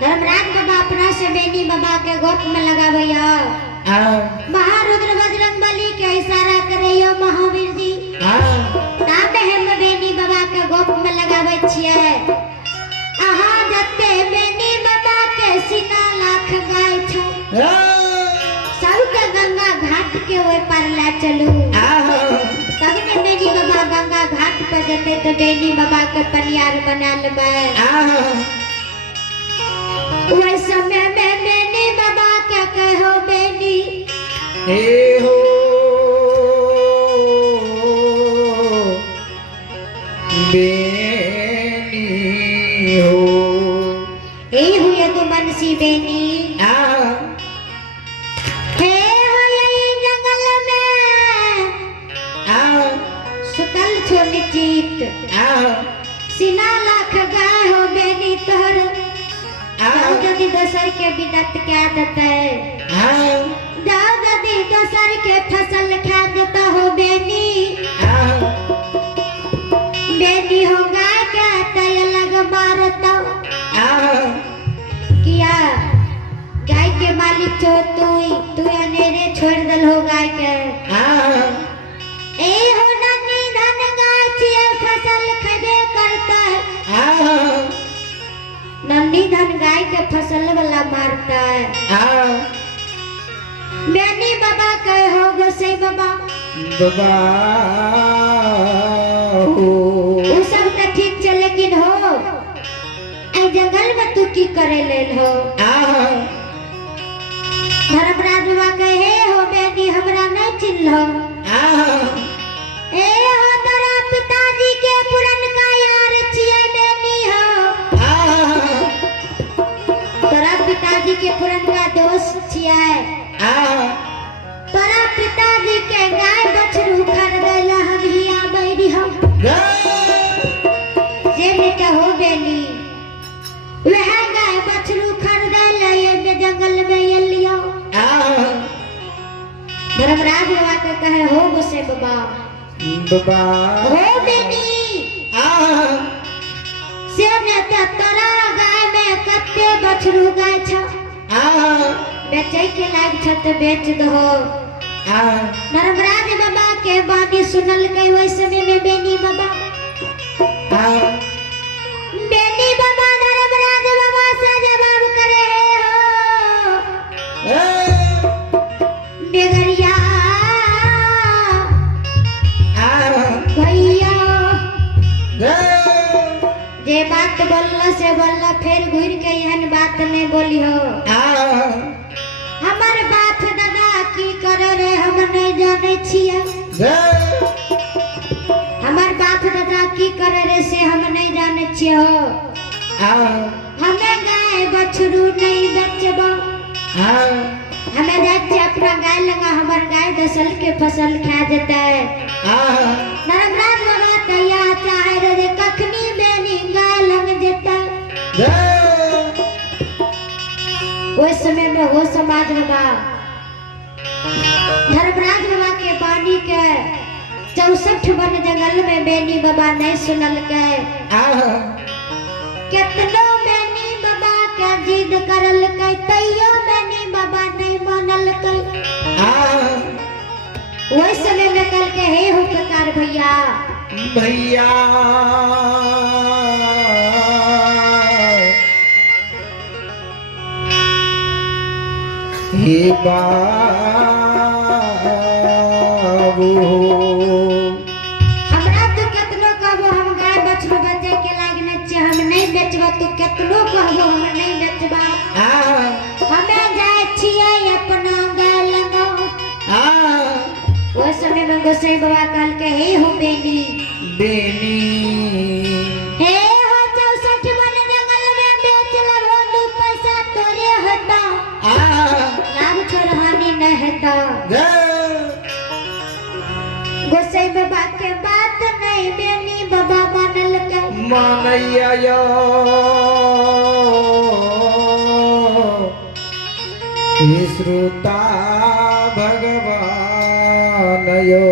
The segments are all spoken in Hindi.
धर्मराज बाबा अपना से बेनी बाबा के गोद में लगावैया। महारुद्र बजरंग बली के इशारा करैयो महावीर जी। ताबे हम बेनी बाबा के गोद में लगाबै छियै। अहाँ जते बेनी बाबा के सीना लाख गाय छो सबके गंगा घाट के ओइ पार ला चलू। तब ने बेनी बाबा गंगा घाट पर जते तो बेनी बाबा के पनियार बना लेबै। ओइ समय में बेनी बाबा क्या कहो बेनी हे हो बेनी हो ए हुए तो मनसी बेनी हे हुए जंगल में सुतल छो निचित सीना लाख गाय हो बेनी तोहर जदि दोसर के बिदत क्या देते जाओ जदि दोसर के फसल खा देता हो बेनी बेनी हो गाय के तय लग मारता किया गाय के मालिक छो तू अनेरे छोड़ दल हो गाय के ए हो नन्ही धन गाय छिए फसल खबे करता है नन्ही धन गाय के फसल वाला मारता है। बेनी बाबा कहे हो गोसाई बाबा बाबा हो वो सब तो ठीक है लेकिन हो ऐ जंगल में तू की करे लेल हो। धर्मराज बाबा कहे हो बेनी हमरा नहीं चिन्ह ए हो तोरा पिताजी के पुरन का यार छिए बेनी हो तोरा पिताजी के पुरन का दोस्त छिए। तोरा पिताजी के गाय बछरू खरीदेला हम हिया बैरी हम जे ने कहो बेनी वह गाय बछरू खरीदेला ये जंगल में ये लियो। धर्मराज बाबा के कहे हो गोसे बाबा बाबा हो बेनी से ने तोरा गाय में कत्ते बछरू गाय छ बेचे के लाग छ तो बेच दो। धर्मराज बाबा के बानी सुनल के वही समय में बेनी बाबा धर्मराज बाबा से जवाब करे हो बेगरिया भैया जे बात बोलला से बोलला फिर घूर के यहन बात नहीं बोली हो। हमर बाप दादा की करे रे हम नहीं जाने छिया हमर बाप दादा की करे रे से हम नहीं जाने छिया हो। हमें गाय बछरू नहीं बेचबो हमें जाके अपना गाय लगा हमार गाय दसल के फसल खा देता है। धर्मराज बाबा तैया चाहे रे कखनी बेनी गाय लग जेता उस समय में वो समाज बाबा धर्मराज बाबा के बानी के 64 वन जंगल में बेनी बाबा नहीं सुनल के कितनो बेनी बाबा के जिद करल के तैयो बेनी बाबा नहीं मानल के। वही समय में कल के हे हो प्रकार भैया भैया हे बाबू हमरा तो कितनो कहबो हम गाय बछरू बेचे के लाग न छ हम नहीं बेचबा तू कितनो कहबो हम नहीं बेचबा हमें जाय छिए अपना गाय लगाओ। वो समय में गोसाई बाबा कल के हे हो बेनी हे हो 64 वन जंगल में बेच लो दो पैसा तोरे होता लाभ छोड़हानी न हेता। गोसाई बाबा के बात नहीं बेनी बाबा मानल के मानैया यो श्रुता भगवान यो।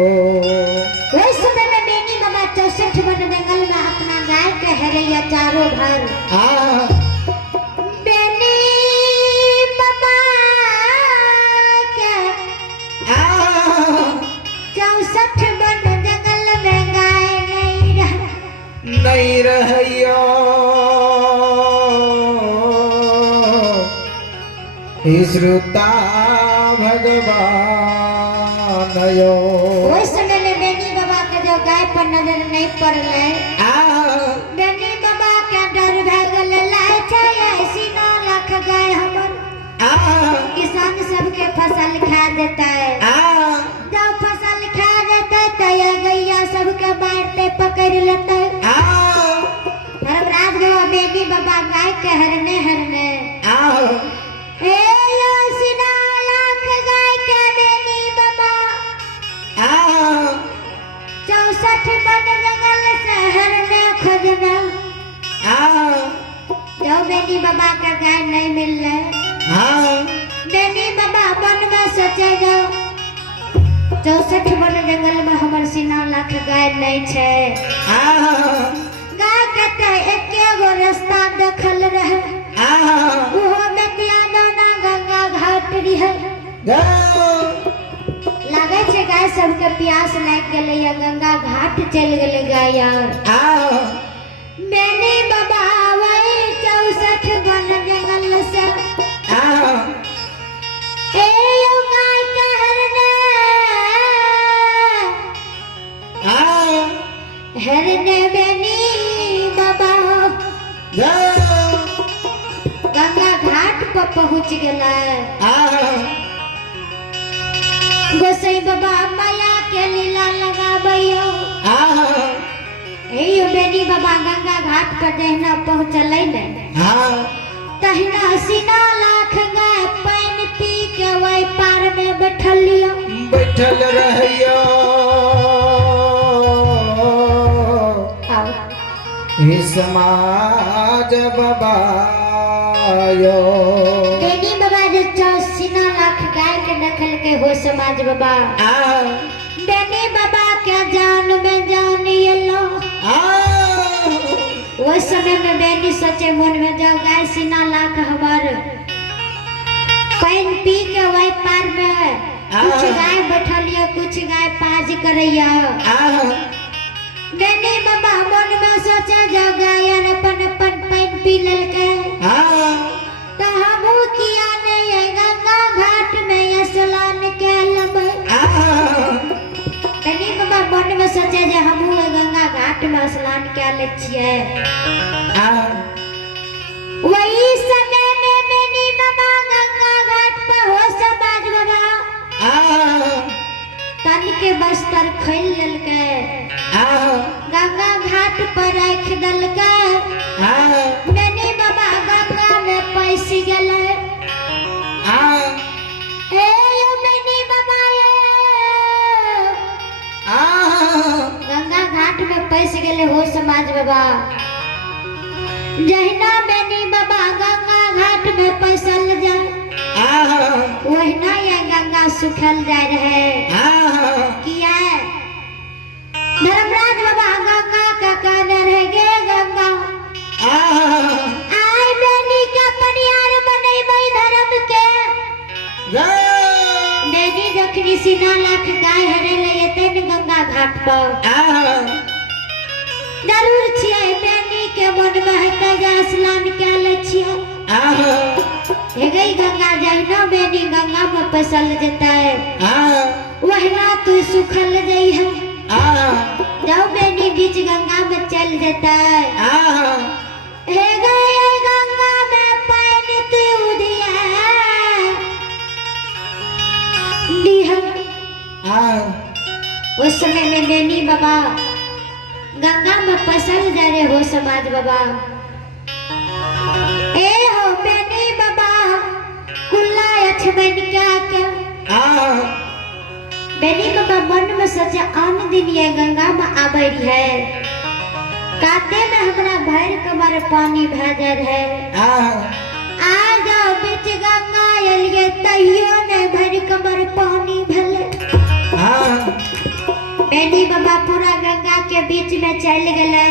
वही समय में बेनी बाबा 64 वन जंगल में अपना गाय के हरैया चारों भर बेनी श्रुता भगवान यो उस समय में बेनी बाबा के जो गाय पर नजर नहीं पड़ले बेनी बाबा के डर भगल लाचा ऐसी 9 लाख गाय हमर किसान सबके फसल खा देता है जब फसल खा देता है तो ये गैया सबके मारते पकड़ लेते धर्मराज बाबा बेनी बाबा गाय के हरने हरने ए यो 9 लाख गाय के बेनी बाबा 64 वन जंगल शहर में खोजना जो बेनी बाबा का गाय नहीं मिल रहा बेनी बाबा मन में सोचे जो 64 वन जंगल में हमर 9 लाख गाय नहीं छे गाय कहते एके गो रास्ता देखल रहे ओहो बेतिया दाना गंगा घाट रहे लागे छे गाय सबके प्यास लाग गेले या गंगा घाट चल गेले गाय यार बेनी बाबा वही 64 वन जंगल से ए यो गाय के हरने बेनी बाबा गंगा घाट पर पहुंच गया गोसाई बाबा माया के लीला लगाबैयो यो बेनी बाबा गंगा घाट पर जहिना पहुंचलै ने तहिना 9 लाख गाय पानी पी के वही पार में बैठल रहियो समाज बाबायो बेनी बाबा जो 9 लाख गाय के देखल के हो समाज बाबा बेनी बाबा के जान में जान येलो वो समय में बेनी सोचे मन में जो गाय 9 लाख हमार पानी पी के वही पार में कुछ गाय बैठल कुछ गाय पाज करैया बेनी बाबा मन में सोचे जो गाय अपन अपन पानी पी लेलके तो हमहू किया नहीं गंगा घाट में स्नान के लेबै बेनी बाबा मन में सोचे जे हमहू गंगा घाट में स्नान के ले छिए वही समय में बेनी बाबा गंगा घाट पर हो समाज बाबा तन के बस्तर खोल लेलके गंगा घाट पर रख देलके बेनी बाबा गंगा में पैस गेले ए यो बेनी बाबा गंगा घाट में पैस गेले हो समाज बाबा जहिना बेनी बाबा गंगा घाट में पैसल जाए वहिना ये गंगा सुखल जाए रहे किया धर्मराज बाबा गंगा का कहने रहे गे गंगा आय बेनी का परियार बनेबै धर्म के बेनी जखनी 9 लाख गाय हरेले एते न गंगा घाट पर जरूर छिए बेनी के मन में हेतै जे स्नान के ले छिए हे गई गंगा जहिना बेनी गंगा में पैसल जेतै वहिना तू सुखल जई है जाओ बेनी बीच गंगा में चल जेतै हे गई गंगा में पानी तू दिया उस समय में बेनी बाबा गंगा में पैसल जा रहे हो समाज बाबा ए हो बेनी बाबा कुल्ला अछबन क्या बेनी बाबा मन में सोचे आन दिन ये गंगा में आबै है काते में हमरा भर कमर पानी भेजर है आ जाओ बीच गंगा एलिए तैयो ने भर कमर पानी भेले बेनी बाबा पूरा गंगा के बीच में चल गए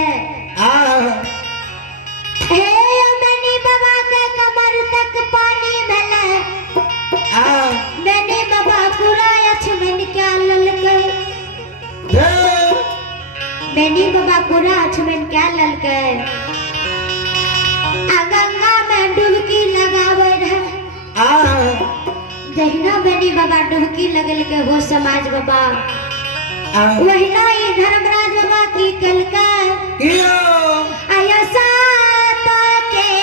हे बेनी बाबा के कमर तक पानी भेले बेनी बाबा पूरा अछमन के ललके बेनी बाबा पूरा अछमन के ललके आ गंगा में डुबकी लगावे रहे जहिना बेनी बाबा डुबकी लगल के हो समाज बाबा वहिना ये धर्मराज बाबा की कलका आया सात के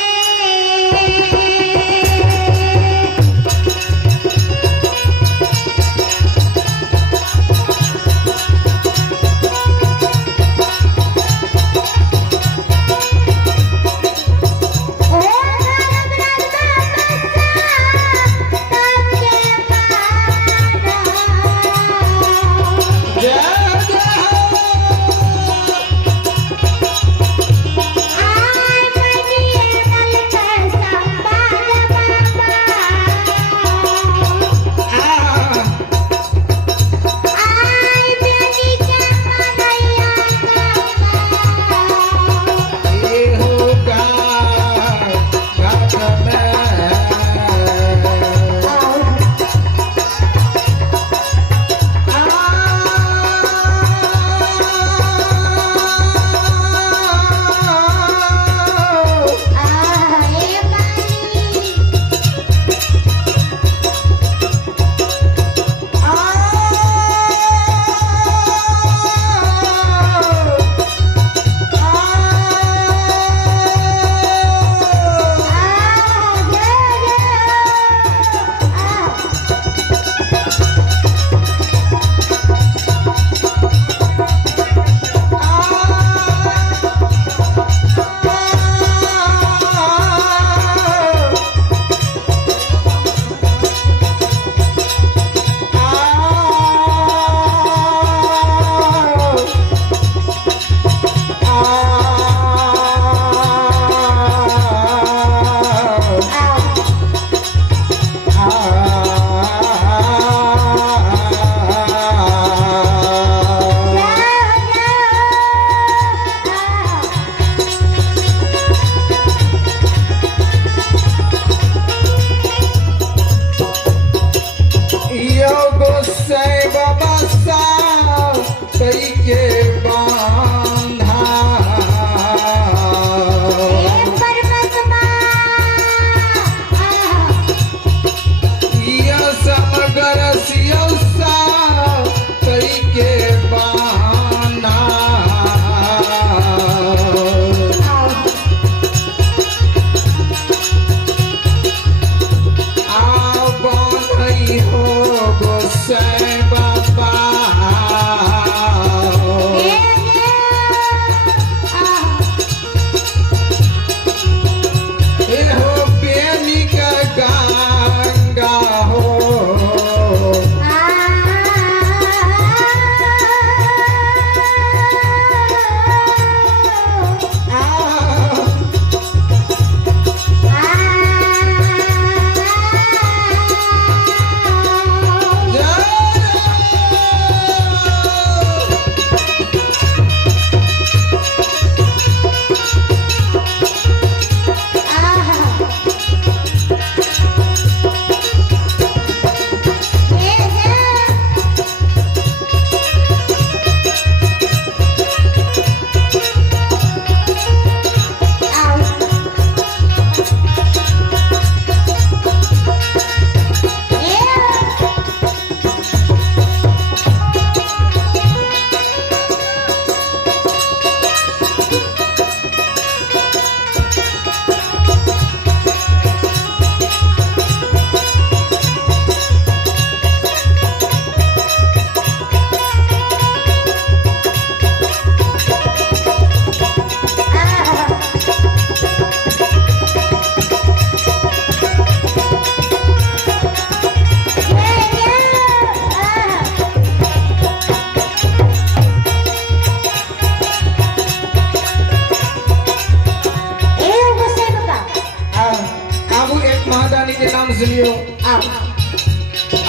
लियो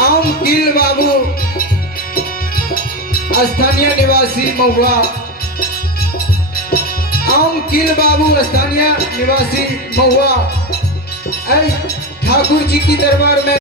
आम किल बाबू स्थानीय निवासी महुआ आम किल बाबू स्थानीय निवासी महुआ ठाकुर जी की दरबार में